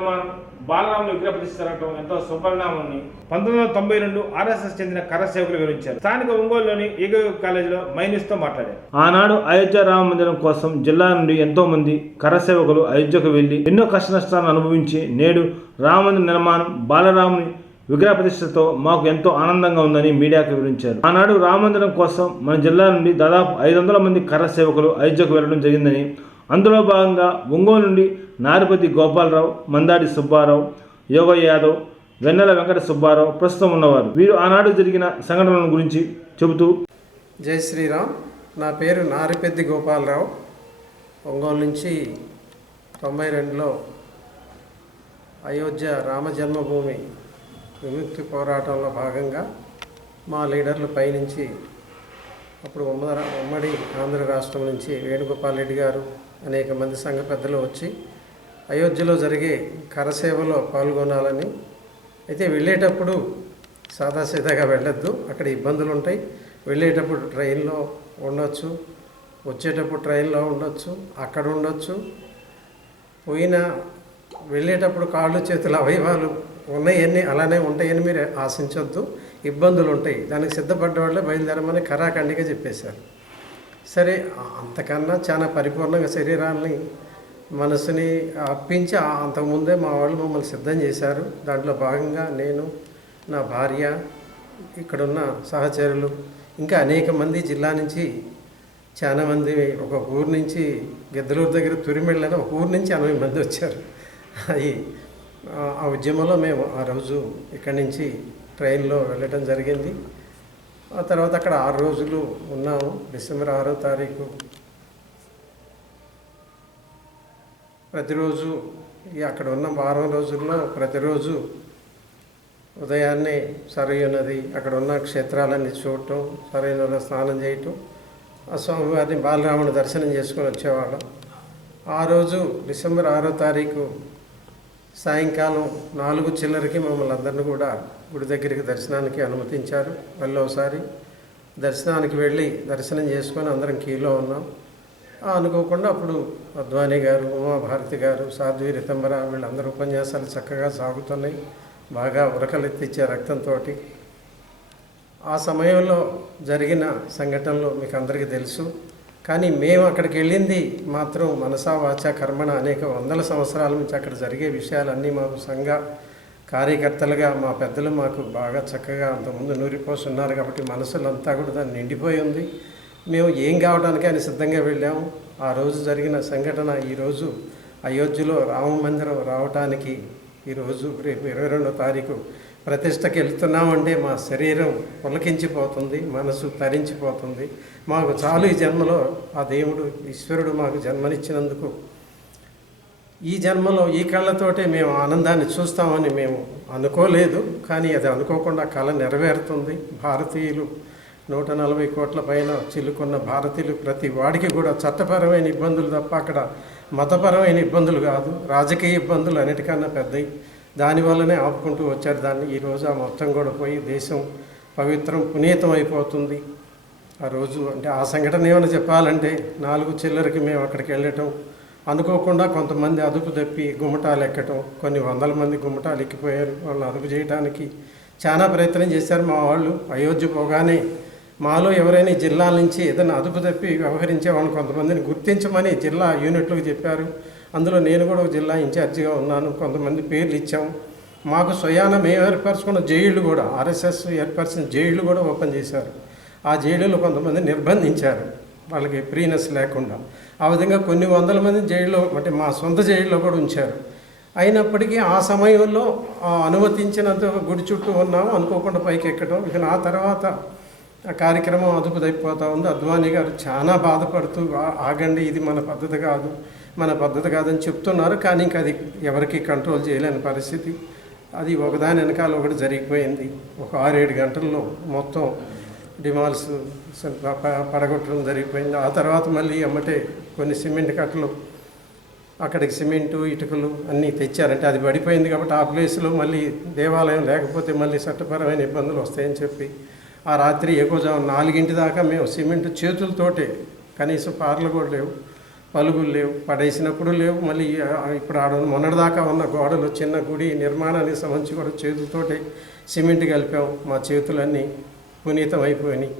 నిర్మాణం బాలరాములు విగ్రహ ప్రతిష్ఠ జరగడం ఎంతో సుపరిణామని పంతొమ్మిది వందల తొంభై రెండు ఆర్ఎస్ఎస్ చెందిన కర సేవకులు వివరించారు. స్థానిక ఒంగోలులోని ఈగో కాలేజీలో మైనిస్తో మాట్లాడారు. ఆనాడు అయోధ్య రామ మందిరం కోసం జిల్లా నుండి ఎంతో మంది కర సేవకులు అయోధ్యకు వెళ్ళి ఎన్నో కష్ట నష్టాలను అనుభవించి నేడు రామ మందిర నిర్మాణం బాలరాముని విగ్రహ ప్రతిష్టతో మాకు ఎంతో ఆనందంగా ఉందని మీడియాకు వివరించారు. ఆనాడు రామమందిరం కోసం మన జిల్లా నుండి దాదాపు ఐదు వందల మంది కర్ర సేవకులు అయోధ్యకు వెళ్ళడం జరిగిందని అందులో భాగంగా ఒంగోలు నుండి నారిపతి గోపాలరావు మందాడి సుబ్బారావు యోగ యాదవ్ వెన్నెల వెంకట సుబ్బారావు ప్రస్తుతం ఉన్నవారు. వీరు ఆనాడు జరిగిన సంఘటనల గురించి చెబుతూ జై శ్రీరామ్. నా పేరు నారిపెద్ది గోపాలరావు. ఒంగోలు నుంచి తొంభై రెండులో అయోధ్య రామ జన్మభూమి విముక్తి పోరాటంలో భాగంగా మా లీడర్లు పైనుంచి అప్పుడు ఉమ్మడి ఆంధ్ర రాష్ట్రం నుంచి వేణుగోపాల్ రెడ్డి గారు అనేక మంది సంఘ పెద్దలు వచ్చి అయోధ్యలో జరిగే కరసేవలో పాల్గొనాలని. అయితే వెళ్ళేటప్పుడు సాదాసీదాగా వెళ్ళొద్దు అక్కడ ఇబ్బందులు ఉంటాయి. వెళ్ళేటప్పుడు ట్రైన్లో ఉండొచ్చు వచ్చేటప్పుడు ట్రైన్లో ఉండొచ్చు అక్కడ ఉండొచ్చు. పోయిన వెళ్ళేటప్పుడు కాళ్ళు చేతులు అవయవాలు ఉన్నాయన్నీ అలానే ఉంటాయని మీరు ఆశించొద్దు. ఇబ్బందులు ఉంటాయి. దానికి సిద్ధపడ్డ వాళ్ళే బయలుదేరమని ఖరాఖండిగా చెప్పేశారు. సరే అంతకన్నా చాలా పరిపూర్ణంగా శరీరాన్ని మనసుని అప్పించి అంతకుముందే మా వాళ్ళు మమ్మల్ని సిద్ధం చేశారు. దాంట్లో భాగంగా నేను నా భార్య ఇక్కడున్న సహచరులు ఇంకా అనేక మంది జిల్లా నుంచి చాలామంది ఒక ఊరు నుంచి గిద్దలూరు దగ్గర తురిమెళ్ళని ఒక ఊరు నుంచి ఎనభై మంది వచ్చారు. అవి ఆ ఉద్యమంలో మేము ఆ రోజు ఇక్కడి నుంచి ట్రైన్లో వెళ్ళటం జరిగింది. ఆ తర్వాత అక్కడ ఆరు రోజులు ఉన్నాము. డిసెంబర్ ఆరో తారీఖు. ప్రతిరోజు ఈ అక్కడ ఉన్న వారం రోజుల్లో ప్రతిరోజు ఉదయాన్నే సరైనది నది అక్కడ ఉన్న క్షేత్రాలన్నీ చూడటం సరయు నదిలో స్నానం చేయటం ఆ స్వామివారిని బాలరాముని దర్శనం చేసుకొని వచ్చేవాళ్ళం. ఆ రోజు డిసెంబర్ ఆరో తారీఖు సాయంకాలం నాలుగు చిల్లరకి మమ్మల్ని అందరిని కూడా గుడి దగ్గరికి దర్శనానికి అనుమతించారు. వెళ్ళోసారి దర్శనానికి వెళ్ళి దర్శనం చేసుకొని అందరం క్యూలో ఉన్నాం. అనుకోకుండా అప్పుడు అద్వానీ గారు ఉమాభారతి గారు సాధ్వి రితంబర వీళ్ళందరూ ఉపన్యాసాలు చక్కగా సాగుతున్నాయి. బాగా ఉరకలెత్తిచ్చే రక్తంతో ఆ సమయంలో జరిగిన సంఘటనలు మీకు అందరికీ తెలుసు. కానీ మేము అక్కడికి వెళ్ళింది మాత్రం మనసా వాచ కర్మణ అనేక వందల సంవత్సరాల నుంచి అక్కడ జరిగే విషయాలన్నీ మాకు సంఘ కార్యకర్తలుగా మా పెద్దలు మాకు బాగా చక్కగా అంతకుముందు నూరిపోసి ఉన్నారు కాబట్టి మనసులంతా కూడా దాన్ని నిండిపోయి ఉంది. మేము ఏం కావడానికి అని సిద్ధంగా వెళ్ళాము. ఆ రోజు జరిగిన సంఘటన ఈరోజు అయోధ్యలో రామ మందిరం రావటానికి ఈరోజు రేపు ఇరవై రెండో తారీఖు ప్రతిష్టకి వెళ్తున్నామంటే మా శరీరం పులకించిపోతుంది మనసు తరించిపోతుంది. మాకు చాలు ఈ జన్మలో ఆ దేవుడు ఈశ్వరుడు మాకు జన్మనిచ్చినందుకు ఈ జన్మలో ఈ కళ్ళతోటే మేము ఆనందాన్ని చూస్తామని మేము అనుకోలేదు కానీ అది అనుకోకుండా కళ నెరవేరుతుంది. భారతీయులు నూట నలభై కోట్ల పైన చిలుకున్న భారతీయులు ప్రతి వాడికి కూడా చట్టపరమైన ఇబ్బందులు తప్ప అక్కడ మతపరమైన ఇబ్బందులు కాదు. రాజకీయ ఇబ్బందులు అన్నిటికన్నా పెద్దవి దానివల్లనే ఆపుకుంటూ వచ్చారు దాన్ని. ఈరోజు ఆ మొత్తం కూడా పోయి దేశం పవిత్రం పునీతం అయిపోతుంది. ఆ రోజు అంటే ఆ సంఘటన ఏమైనా చెప్పాలంటే నాలుగు చిల్లరకి మేము అక్కడికి వెళ్ళటం అనుకోకుండా కొంతమంది అదుపు తప్పి గుమ్మటాలు ఎక్కటం కొన్ని వందల మంది గుమ్మటాలు ఎక్కిపోయారు. వాళ్ళని అదుపు చేయడానికి చాలా ప్రయత్నం చేశారు. మా వాళ్ళు అయోధ్య పోగానే మాలో ఎవరైనా జిల్లాల నుంచి ఏదైనా అదుపు తప్పి వ్యవహరించే వాళ్ళని కొంతమందిని గుర్తించమని జిల్లా యూనిట్లకు చెప్పారు. అందులో నేను కూడా ఒక జిల్లా ఇన్ఛార్జిగా ఉన్నాను. కొంతమంది పేర్లు ఇచ్చాం. మాకు స్వయాన మేము ఏర్పరచుకున్న జైళ్ళు కూడా ఆర్ఎస్ఎస్ ఏర్పరిచిన జైళ్ళు కూడా ఓపెన్ చేశారు. ఆ జైలులో కొంతమంది నిర్బంధించారు. వాళ్ళకి ఫ్రీనెస్ లేకుండా. ఆ విధంగా కొన్ని వందల మంది జైల్లో అంటే మా సొంత జైల్లో కూడా ఉంచారు. అయినప్పటికీ ఆ సమయంలో అనుమతించినంత గుడి చుట్టూ ఉన్నాము అనుకోకుండా పైకి ఎక్కడం. ఇక ఆ తర్వాత ఆ కార్యక్రమం అదుపు తప్పిపోతూ ఉంది. అద్వానీ గారు చాలా బాధపడుతూ ఆగండి ఇది మన పద్ధతి కాదు మన పద్ధతి కాదని చెప్తున్నారు. కానీ ఇంకా అది ఎవరికి కంట్రోల్ చేయలేని పరిస్థితి. అది ఒకదాని వెనకాల ఒకటి జరిగిపోయింది. ఒక ఆరేడు గంటల్లో మొత్తం డిమాల్స్ పడగొట్టడం జరిగిపోయింది. ఆ తర్వాత మళ్ళీ అమ్మటే కొన్ని సిమెంట్ కట్టలు అక్కడికి సిమెంటు ఇటుకలు అన్నీ తెచ్చారంటే అది పడిపోయింది కాబట్టి ఆ ప్లేస్లో మళ్ళీ దేవాలయం లేకపోతే మళ్ళీ చట్టపరమైన ఇబ్బందులు వస్తాయని చెప్పి ఆ రాత్రి ఎక్కువ నాలుగింటి దాకా మేము సిమెంట్ చేతులతోటే కనీసం పార్లు కూడా లేవు పలుగులు లేవు పడేసినప్పుడు లేవు. మళ్ళీ ఇప్పుడు ఆడ మొన్నటిదాకా ఉన్న గోడలు చిన్న గుడి నిర్మాణానికి సంబంధించి కూడా చేతులతోటే సిమెంట్ కలిపాం మా చేతులన్నీ. పునీతం అయిపోయినాయి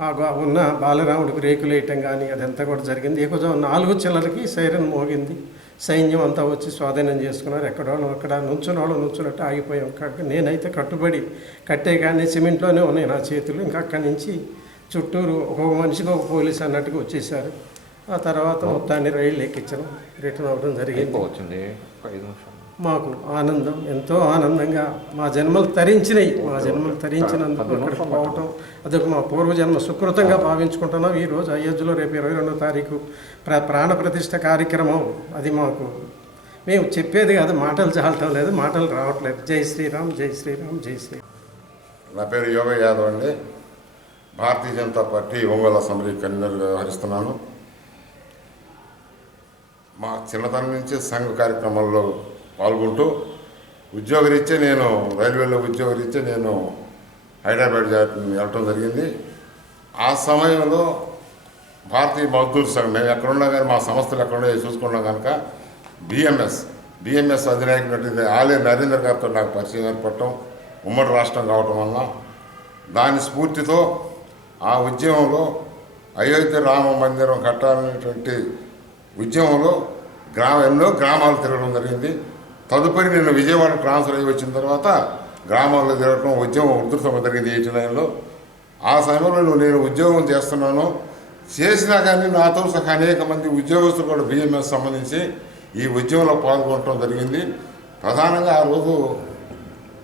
ఆ ఉన్న బాలరాముడికి రేకులేయటం కానీ అదంతా కూడా జరిగింది. ఎక్కువ నాలుగు చిల్లరకి సైరన్ మోగింది. సైన్యం అంతా వచ్చి స్వాధీనం చేసుకున్నారు. ఎక్కడోళ్ళు అక్కడ నుంచునోళ్ళు నుంచున్నట్టు ఆగిపోయాం. కాక నేనైతే కట్టుబడి కట్టే కానీ సిమెంట్లోనే ఉన్నాయి నా చేతులు. ఇంకా అక్కడి నుంచి చుట్టూరు ఒక్కొక్క మనిషికి ఒక పోలీస్ అన్నట్టుగా వచ్చేసారు. ఆ తర్వాత మొత్తాన్ని రైలు ఎక్కించడం రిటర్న్ అవ్వడం జరిగింది. మాకు ఆనందం ఎంతో ఆనందంగా మా జన్మలు తరించినాయి. మా జన్మలు తరించినందుకు అక్కడికి పోవటం అదొక మా పూర్వజన్మ సుకృతంగా భావించుకుంటున్నాం. ఈ రోజు అయోధ్యలో రేపు ఇరవై రెండో తారీఖు ప్ర ప్రాణ ప్రతిష్ఠ కార్యక్రమం. అది మాకు మేము చెప్పేది కాదు మాటలు చాలటం లేదు మాటలు రావట్లేదు. జై శ్రీరామ్ జై శ్రీరామ్ జై శ్రీరామ్. నా పేరు యోగ యాదవ్ అండి. భారతీయ జనతా పార్టీ ఒంగోలు అసెంబ్లీ కన్వీనర్గా వ్యవహరిస్తున్నాను. మా చిన్నతనం నుంచి సంఘ కార్యక్రమాల్లో పాల్గొంటూ ఉద్యోగరీత్యా నేను రైల్వేలో ఉద్యోగరీత్యా నేను హైదరాబాద్ వెళ్ళటం జరిగింది. ఆ సమయంలో భారతీయ మజ్దూర్ సంఘం మేము ఎక్కడున్నా కానీ మా సంస్థలు ఎక్కడున్నా చూసుకున్నాం కనుక బిఎంఎస్ బిఎంఎస్ అధినాయకుడు ఆలయ నరేంద్ర గారితో నాకు పరిచయం ఏర్పడటం ఉమ్మడి రాష్ట్రం కావటం వల్ల దాని స్ఫూర్తితో ఆ ఉద్యమంలో అయోధ్య రామ మందిరం కట్టాలనేటువంటి ఉద్యమంలో గ్రామ ఎన్నో గ్రామాలు తిరగడం జరిగింది. తదుపరి నేను విజయవాడ ట్రాన్స్ఫర్ అయ్యి వచ్చిన తర్వాత గ్రామాల్లో జరగడం ఉద్యమం ఉధృతం జరిగింది ఏ టైంలో. ఆ సమయంలో నేను ఉద్యోగం చేస్తున్నాను. చేసినా కానీ నాతో సహా అనేక మంది ఉద్యోగస్తులు కూడా బిఎంఎస్ సంబంధించి ఈ ఉద్యమంలో పాల్గొనడం జరిగింది. ప్రధానంగా ఆ రోజు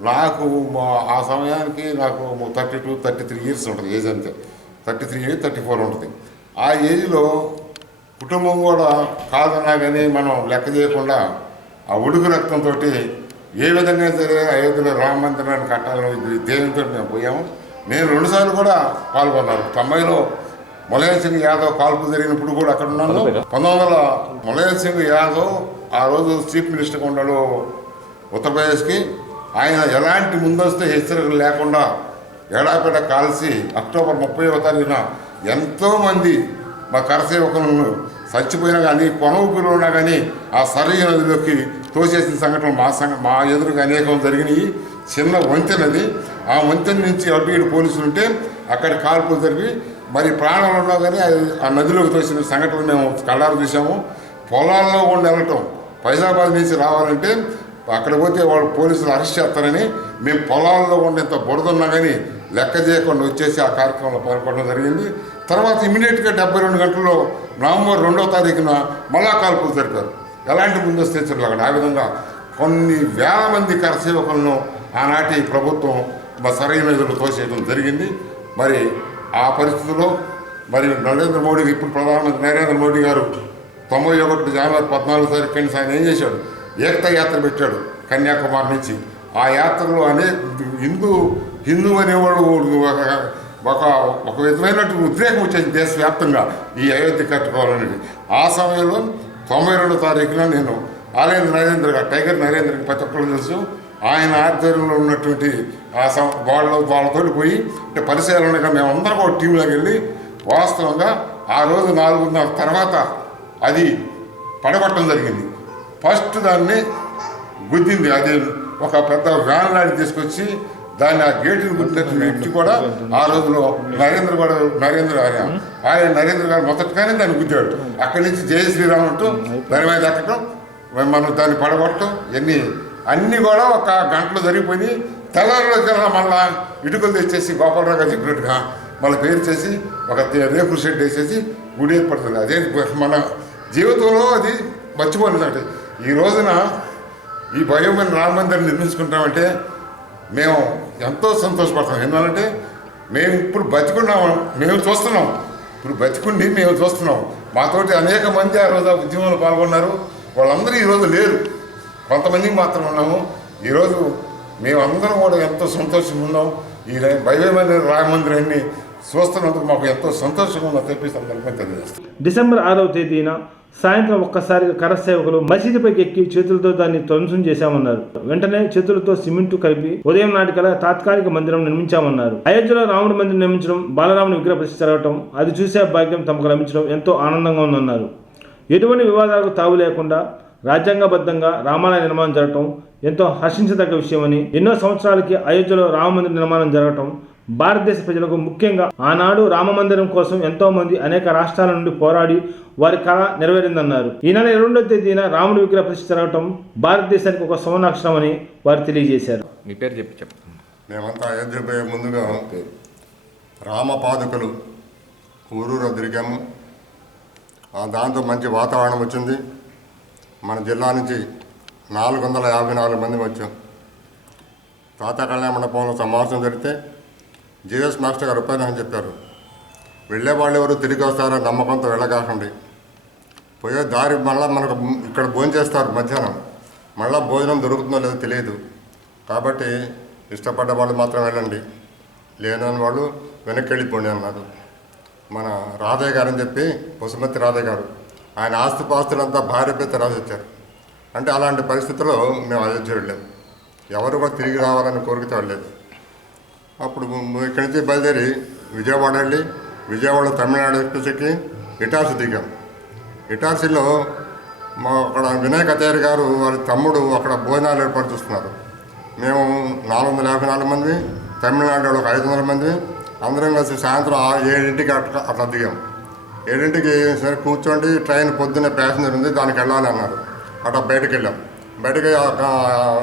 నాకు మా- ఆ సమయానికి నాకు thirty two thirty three years ఉంటుంది ఏజ్ అంతే. థర్టీ త్రీ థర్టీ ఫోర్ ఉంటుంది. ఆ ఏజ్లో కుటుంబం కూడా కాదన్నా కానీ మనం లెక్క చేయకుండా ఆ ఉడుకు రక్తంతో ఏ విధంగా సరే అయోధ్యలో రామ మందిరాన్ని కట్టాలని దేనితో మేము పోయాము. నేను రెండుసార్లు కూడా పాల్గొన్నాను. తొంభైలో ములాయం సింగ్ యాదవ్ కాల్పు జరిగినప్పుడు కూడా అక్కడ ఉన్నాను. పంతొమ్మిది వందల ములాయం సింగ్ యాదవ్ ఆ రోజు చీఫ్ మినిస్టర్గా ఉన్నాడు ఉత్తరప్రదేశ్కి. ఆయన ఎలాంటి ముందస్తు హెచ్చరికలు లేకుండా ఎడాపెడ కాల్చి అక్టోబర్ ముప్పైవ తారీఖున ఎంతోమంది మా కరసేవకులను చచ్చిపోయినా కానీ కొన ఉన్నా కానీ ఆ సరయు నదిలోకి తోసేసిన సంఘటనలు మా సంఘ మా ఎదురుగా అనేకం జరిగినాయి. చిన్న వంతెనది ఆ వంతెన నుంచి అటు ఇటు పోలీసులు ఉంటే అక్కడ కాల్పులు జరిపి మరి ప్రాణాలు ఉన్నా కానీ అది- ఆ నదిలోకి తోసిన సంఘటనలు మేము కళ్ళారు చూసాము పొలాల్లో కూడా వెళ్ళటం. ఫైజాబాద్ నుంచి రావాలంటే అక్కడ పోతే వాళ్ళు పోలీసులు అరెస్ట్ చేస్తారని మేము పొలాల్లో ఉండేంత బురదన్నా కానీ లెక్క చేయకుండా వచ్చేసి ఆ కార్యక్రమంలో పాల్గొనడం జరిగింది. తర్వాత ఇమీడియట్గా డెబ్బై రెండు గంటల్లో నవంబర్ రెండో తారీఖున మళ్ళా కాల్పులు జరిపారు. ఎలాంటి ముందస్తు హెచ్చరికలు అక్కడ ఆ విధంగా కొన్ని వేల మంది కరసేవకులను ఆనాటి ప్రభుత్వం మా సరైన విధులు తోసేయడం జరిగింది. మరి ఆ పరిస్థితుల్లో మరి నరేంద్ర మోడీ ఇప్పుడు ప్రధానమంత్రి నరేంద్ర మోడీ గారు తొంభై ఒకటి జనవరి పద్నాలుగు తారీఖు నుంచి ఆయన ఏం చేశాడు? ఏకతా యాత్ర పెట్టాడు కన్యాకుమారి నుంచి. ఆ యాత్రలో అనే హిందూ హిందూ అనేవాడు ఒక ఒక ఒక విధమైనటువంటి ఉద్రేకం వచ్చేసి దేశవ్యాప్తంగా ఈ అయోధ్య కట్టుకోవాలనేది ఆ సమయంలో తొంభై రెండో తారీఖున నేను ఆలయం నరేంద్ర గారు టైగర్ నరేంద్ర ప్రతి ఒక్కరు తెలుసు ఆయన ఆధ్వర్యంలో ఉన్నటువంటి ఆ సం వాళ్ళ వాళ్ళతో పోయి అంటే పరిశీలనగా మేమందరం ఒక టీంలోకి వెళ్ళి వాస్తవంగా ఆ రోజు నాలుగున్నర తర్వాత అది పడగొట్టడం జరిగింది. ఫస్ట్ దాన్ని గుద్దింది. అది ఒక పెద్ద వ్యాన్ లాంటి తీసుకొచ్చి దాన్ని ఆ గేటుని గుర్తించిన వ్యక్తి కూడా ఆ రోజులో నరేంద్ర కూడా నరేంద్ర ఆయన. ఆయన నరేంద్ర గారు మొదటిగానే దాన్ని గుద్దాడు అక్కడి నుంచి జయ శ్రీరామ్ అంటూ దాని మీద ఎక్కడం మనం దాన్ని పడగొట్టడం ఎన్ని అన్నీ కూడా ఒక గంటలో జరిగిపోయి తెల్లారిలోకల్లా మళ్ళా ఇటుకలు తెచ్చేసి గోపాలరావు గారు చెప్పినట్టుగా మళ్ళీ పేరు చేసి ఒక రేకుల షెడ్ వేసేసి గుడి ఏర్పడుతుంది అదే మన జీవితంలో అది మర్చిపోలేదంటే ఈ రోజున ఈ భయమైన రామ మందిరం నిర్మించుకుంటామంటే మేము ఎంతో సంతోషపడతాం. ఎందుకంటే మేము ఇప్పుడు బతికున్నాము మేము చూస్తున్నాం. ఇప్పుడు బతికుండి మేము చూస్తున్నాం. మాతోటి అనేక మంది ఆ రోజు ఆ ఉద్యమంలో పాల్గొన్నారు. వాళ్ళందరూ ఈరోజు లేరు. కొంతమందికి మాత్రం ఉన్నాము. ఈరోజు మేమందరం కూడా ఎంతో సంతోషంగా ఉన్నాం. ఈ భయమైన రామమందిరాన్ని చూస్తున్నందుకు మాకు ఎంతో సంతోషంగా ఉందని చెప్పి సందర్భంగా తెలియజేస్తాం డిసెంబర్ ఆరవ తేదీన సాయంత్రం ఒక్కసారిగా కర సేవకులు మసీదుపైకి ఎక్కి చేతులతో దాన్ని ధ్వంసం చేశామన్నారు. వెంటనే చేతులతో సిమెంట్ కలిపి ఉదయం నాటికల తాత్కాలిక మందిరం నిర్మించామన్నారు. అయోధ్యలో రాముడి మందిరం నిర్మించడం బాలరాముని విగ్రహ ప్రతిష్ఠ జరగటం అది చూసే భాగ్యం తమకు లభించడం ఎంతో ఆనందంగా ఉందన్నారు. ఎటువంటి వివాదాలకు తావు లేకుండా రాజ్యాంగబద్ధంగా రామాలయ నిర్మాణం జరగటం ఎంతో హర్షించదగ్గ విషయమని ఎన్నో సంవత్సరాలకి అయోధ్యలో రామ మందిర నిర్మాణం జరగటం భారతదేశ ప్రజలకు ముఖ్యంగా ఆనాడు రామమందిరం కోసం ఎంతో మంది అనేక రాష్ట్రాల నుండి పోరాడి వారి కళ నెరవేరిందన్నారు. ఈ నెల ఇరవై రెండో తేదీన రాముడి విగ్రహ ప్రతిష్ఠ జరగటం భారతదేశానికి ఒక సువర్ణాక్షరం అని వారు తెలియజేశారు. మీ పేరు చెప్పి చెప్పండి మేమంతా అయోధ్య పోయే ముందుగా రామపాదుకలు ఊరూరు తిరిగాము ఆ దాంతో మంచి వాతావరణం వచ్చింది. మన జిల్లా నుంచి నాలుగు వందల యాభై నాలుగు మంది వచ్చాం. తాత కళ్యాణ మండపంలో సమావేశం జరిగితే జీఎస్ మాస్టర్ గారు ఉపన్యాసం చెప్పారు వెళ్ళే వాళ్ళు ఎవరు తిరిగి వస్తారో నమ్మకంతో వెళ్ళగాకండి. పోయే దారి మళ్ళీ మనకు ఇక్కడ భోజనం చేస్తారు మధ్యాహ్నం. మళ్ళీ భోజనం దొరుకుతుందో లేదో తెలియదు. కాబట్టి ఇష్టపడ్డ వాళ్ళు మాత్రం వెళ్ళండి. లేని వాళ్ళు వెనక్కి వెళ్ళిపోండి అన్నారు. మన రాధయ్య గారు అని చెప్పి పశుమతి రాధయ్య గారు ఆయన ఆస్తిపాస్తులంతా భార్య పెద్ద రాసిచ్చారు అంటే అలాంటి పరిస్థితుల్లో మేము అయోధ్య వెళ్ళాం. ఎవరు కూడా తిరిగి రావాలని కోరికతో వెళ్ళలేదు. అప్పుడు ఇక్కడి నుంచి బయలుదేరి విజయవాడ వెళ్ళి విజయవాడ తమిళనాడు ఎక్స్ప్రెస్ ఎక్కి ఇటార్సి దిగాం. ఇటార్సీలో మా అక్కడ వినాయక అత్తయ్య గారు వారి తమ్ముడు అక్కడ భోజనాలు ఏర్పాటు చేస్తున్నారు. మేము నాలుగు వందల యాభై నాలుగు మంది తమిళనాడు ఒక ఐదు వందల మంది అందరం కలిసి సాయంత్రం ఏడింటికి అట్లా అట్లా దిగాం. ఏడింటికి సరే కూర్చోండి ట్రైన్ పొద్దున్నే ప్యాసింజర్ ఉంది దానికి వెళ్ళాలి అన్నారు. అట్లా బయటకు వెళ్ళాం. బయటకు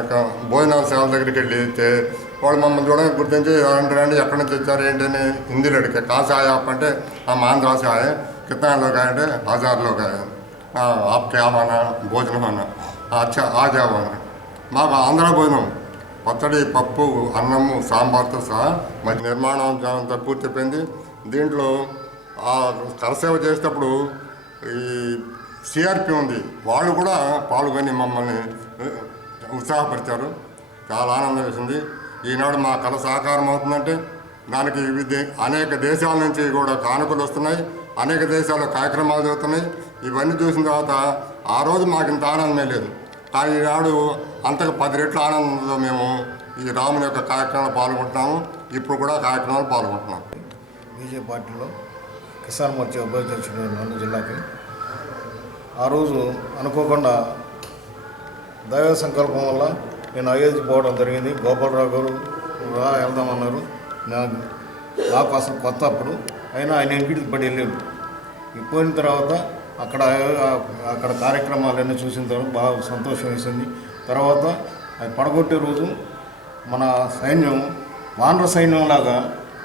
ఒక భోజనాల సేవల దగ్గరికి వెళ్ళి వాళ్ళు మమ్మల్ని చూడడానికి గుర్తించి అంటే ఎక్కడి నుంచి వచ్చారు ఏంటని హిందీలో అడిగే కాసాయ అప్ అంటే ఆ మాంద్రాసాయ కితనా లోక అంటే హజార్ లోక ఆప్ క్యావానా భోజనమానా అచ్చా ఆజావానా మాకు ఆంధ్ర భోజనం పచ్చడి పప్పు అన్నము సాంబార్తో సహా మంచి నిర్మాణం అంతా పూర్తయిపోయింది దీంట్లో ఆ కరసేవ చేసేటప్పుడు ఈ సిఆర్పి ఉంది వాళ్ళు కూడా పాల్గొని మమ్మల్ని ఉత్సాహపరిచారు. చాలా ఆనందం వేసింది. ఈనాడు మా కళ సహకారం అవుతుందంటే దానికి వివిధ అనేక దేశాల నుంచి కూడా కానుకలు వస్తున్నాయి అనేక దేశాల్లో కార్యక్రమాలు జరుగుతున్నాయి. ఇవన్నీ చూసిన తర్వాత ఆ రోజు మాకు ఇంత ఆనందమే లేదు. కానీ ఈనాడు అంతకు పది రెట్ల ఆనందంలో మేము ఈ రాముని యొక్క కార్యక్రమంలో పాల్గొంటున్నాము. ఇప్పుడు కూడా కార్యక్రమాలు పాల్గొంటున్నాం. బీజేపీ పార్టీలో కిసాన్ మోర్చా అభ్యర్థించిన నన్ను జిల్లాకి ఆ రోజు అనుకోకుండా దైవ సంకల్పం వల్ల నేను అయోధ్య పోవడం జరిగింది. గోపాలరావు గారు రా వెళ్దామన్నారు నాకు నాకు అసలు కొత్త అప్పుడు. అయినా ఆయన ఇంటికి పడి వెళ్ళాడు. పోయిన తర్వాత అక్కడ అక్కడ కార్యక్రమాలన్నీ చూసిన తర్వాత బాగా సంతోషం వేసింది. తర్వాత అది పడగొట్టే రోజు మన సైన్యం వానర సైన్యంలాగా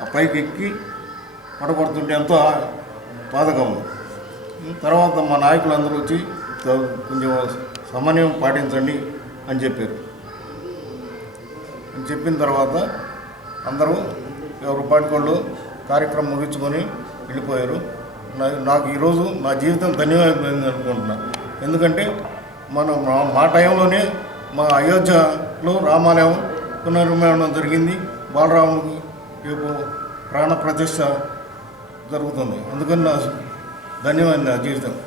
ఆ పైకి ఎక్కి పడగొడుతుంటే ఎంతో బాధగా ఉంది. తర్వాత మా నాయకులందరూ వచ్చి కొంచెం సమన్వయం పాటించండి అని చెప్పారు. అని చెప్పిన తర్వాత అందరూ ఎవరు పాటికోళ్ళు కార్యక్రమం ముగించుకొని వెళ్ళిపోయారు. నా- నాకు ఈరోజు నా జీవితం ధన్యమైపోయింది అనుకుంటున్నా. ఎందుకంటే మనం మా- టైంలోనే మా అయోధ్యలో రామాలయం పునర్నిర్మాణం జరిగింది. బాలరాముడికి రేపు ప్రాణ ప్రతిష్ట జరుగుతుంది. అందుకని నా ధన్యమైంది నా జీవితం.